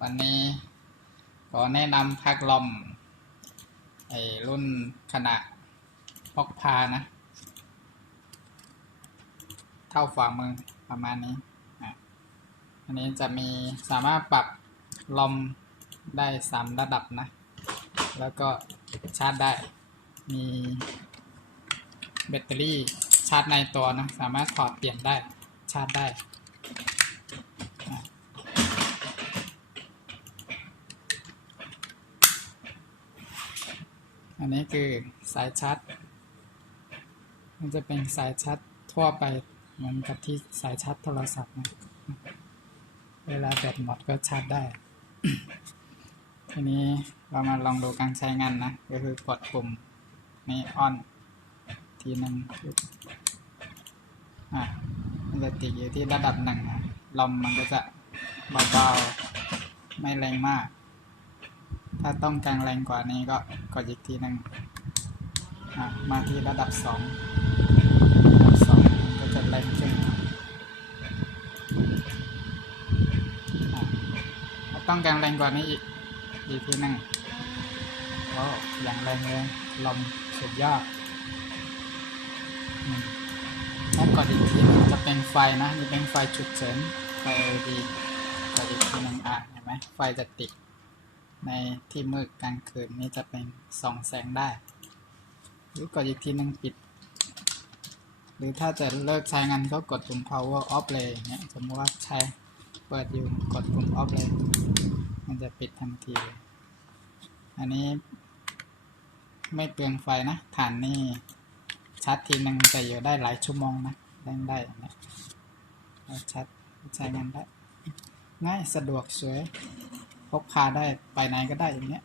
วันนี้ขอแนะนำพักลมไอรุ่นขนาดพกพานะ เท่าฝ่ามือประมาณนี้อันนี้จะมีสามารถปรับลมได้สามระดับนะ แล้วก็ชาร์จได้มีแบตเตอรี่ชาร์จในตัวนะ สามารถถอดเปลี่ยนได้ชาร์จได้ อันนี้คือสายชาร์จมันจะเป็นสายชาร์จทั่วไปเหมือนกับที่สายชาร์จโทรศัพท์นะเวลาแบตหมดก็ชาร์จได้ ทีนี้เรามาลองดูการใช้งานนะ ก็คือกดปุ่มนี้ออนทีหนึ่งอะมันจะติดอยู่ที่ระดับหนึ่งนะลมมันก็จะเบาๆ ไม่แรงมาก ถ้าต้องการแรงกว่านี้ก็กดอีกทีหนึ่งมาที่ระดับสองระดับสองก็จะแรงขึ้นถ้าต้องการแรงกว่านี้อีกอีกทีหนึ่งโอ้อย่างแรงเลยลมสุดยอดอืมแล้วกดอีกทีจะเป็นไฟนะนี่เป็นไฟฉุกเฉินไฟ LED กดอีกทีหนึงอะเห็นไหมไฟจะติด ในที่มืดกลางคืนนี่จะเป็นส่องแสงได้ หรือกดอีกทีนึงปิด หรือถ้าจะเลิกใช้งานก็กดปุ่ม power off เลยเงี้ยสมมติว่าใช้เปิดอยู่กดปุ่ม off เลย มันจะปิดทันที อันนี้ไม่เปลืองไฟนะฐานนี่ชาร์จทีนึ่งจะอยู่ได้หลายชั่วโมงนะแรงได้อย่างเนี้ชาร์จใช้งานได้ง่ายสะดวกสวย พกพาได้ไปไหนก็ได้อย่างเงี้ย